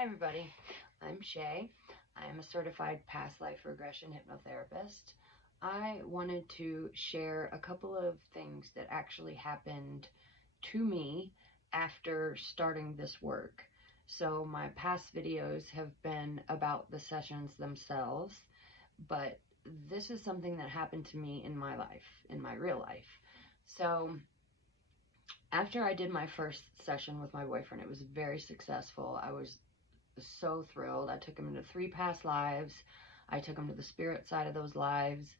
Hi everybody, I'm Shay. I'm a certified past life regression hypnotherapist. I wanted to share a couple of things that actually happened to me after starting this work. So my past videos have been about the sessions themselves, but this is something that happened to me in my life, in my real life. So after I did my first session with my boyfriend, it was very successful. I was so thrilled. I took him into 3 past lives. I took him to the spirit side of those lives.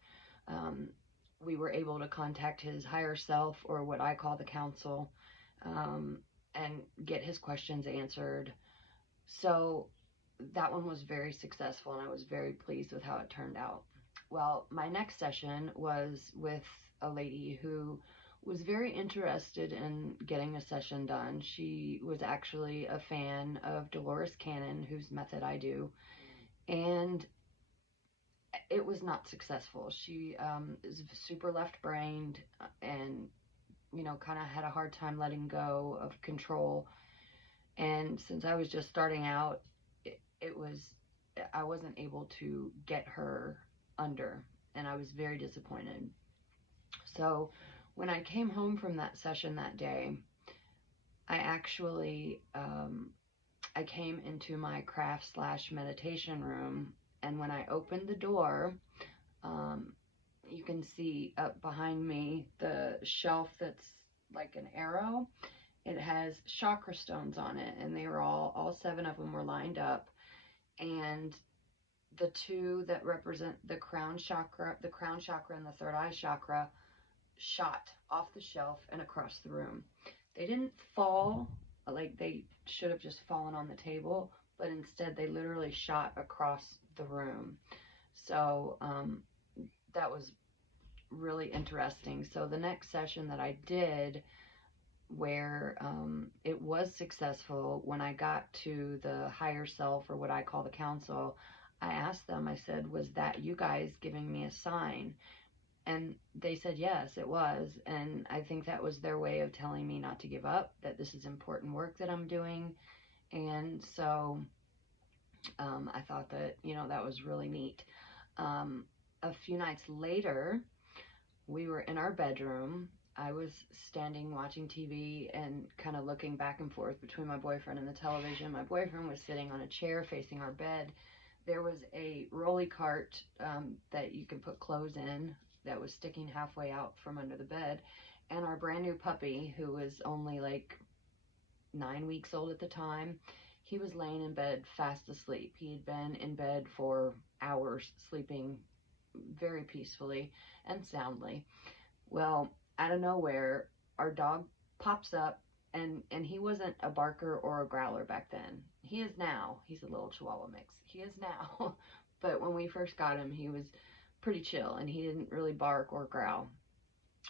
We were able to contact his higher self, or what I call the council, and get his questions answered. So that one was very successful, and I was very pleased with how it turned out. Well, my next session was with a lady who was very interested in getting a session done. She was actually a fan of Dolores Cannon, whose method I do, and it was not successful. She is super left-brained and, kind of had a hard time letting go of control. And since I was just starting out, I wasn't able to get her under, and I was very disappointed. So when I came home from that session that day, I actually, I came into my craft / meditation room, and when I opened the door, you can see up behind me the shelf that's like an arrow. It has chakra stones on it, and they were all 7 of them were lined up, and the 2 that represent the crown chakra and the third eye chakra shot off the shelf and across the room. They didn't fall like they should have just fallen on the table, but instead they literally shot across the room. So that was really interesting. So the next session that I did, where it was successful, when I got to the higher self, or what I call the council, I asked them, I said, was that you guys giving me a sign? And they said, yes, it was. And I think that was their way of telling me not to give up, that this is important work that I'm doing. And so I thought that, that was really neat. A few nights later, we were in our bedroom. I was standing watching TV and kind of looking back and forth between my boyfriend and the television. My boyfriend was sitting on a chair facing our bed. There was a rolly cart that you can put clothes in that was sticking halfway out from under the bed. And our brand new puppy, who was only like 9 weeks old at the time, he was laying in bed fast asleep. He had been in bed for hours, sleeping very peacefully and soundly. Well, out of nowhere, our dog pops up, and he wasn't a barker or a growler back then. He is now. He's a little Chihuahua mix. He is now. But when we first got him, he was pretty chill, and he didn't really bark or growl.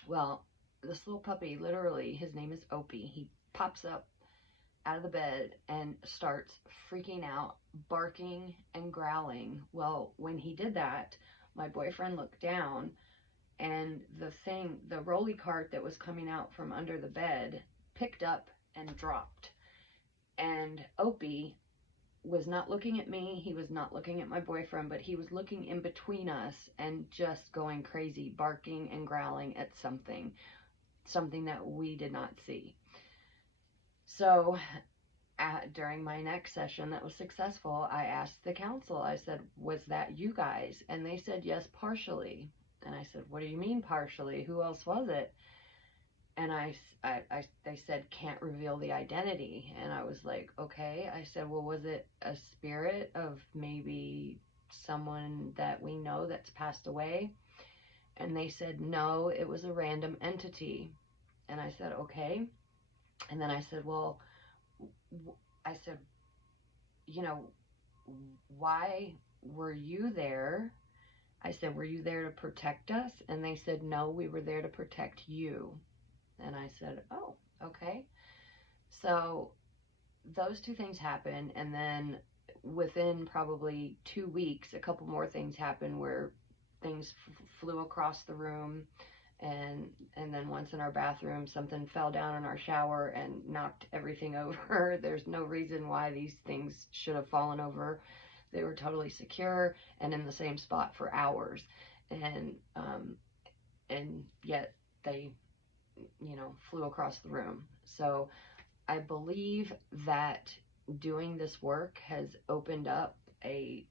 Well, this little puppy, literally, his name is Opie. He pops up out of the bed and starts freaking out, barking and growling. Well, when he did that, my boyfriend looked down, and the rolly cart that was coming out from under the bed picked up and dropped. And Opie was not looking at me, he was not looking at my boyfriend, but he was looking in between us and just going crazy, barking and growling at something that we did not see. So during my next session that was successful, I asked the council, I said, was that you guys? And they said, yes, partially. And I said, what do you mean partially? Who else was it? And they said, can't reveal the identity. And I was like, okay. I said, well, was it a spirit of maybe someone that we know that's passed away? And they said, no, it was a random entity. And I said, okay. And then I said, well, why were you there? I said, were you there to protect us? And they said, no, we were there to protect you. And I said, oh, okay. So those 2 things happened, and then within probably 2 weeks, a couple more things happened where things flew across the room, and then once in our bathroom, something fell down in our shower and knocked everything over. There's no reason why these things should have fallen over. They were totally secure and in the same spot for hours, and yet they, flew across the room. So I believe that doing this work has opened up a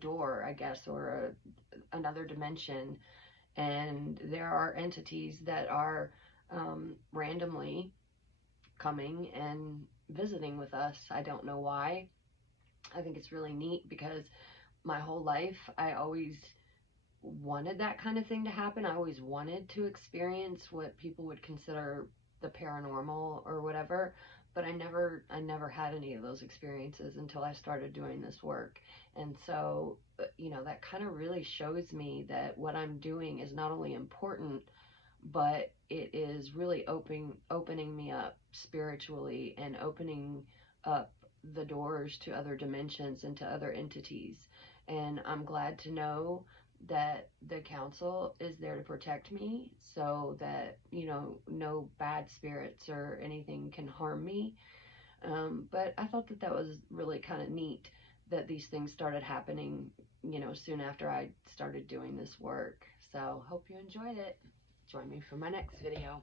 door, I guess, or another dimension. And there are entities that are randomly coming and visiting with us. I don't know why. I think it's really neat because my whole life I always wanted that kind of thing to happen. I always wanted to experience what people would consider the paranormal or whatever, but I never had any of those experiences until I started doing this work. And so, that kind of really shows me that what I'm doing is not only important, but it is really opening me up spiritually and opening up the doors to other dimensions and to other entities. And I'm glad to know that the council is there to protect me so that, no bad spirits or anything can harm me. But I thought that was really kind of neat that these things started happening, soon after I started doing this work. So hope you enjoyed it. Join me for my next video.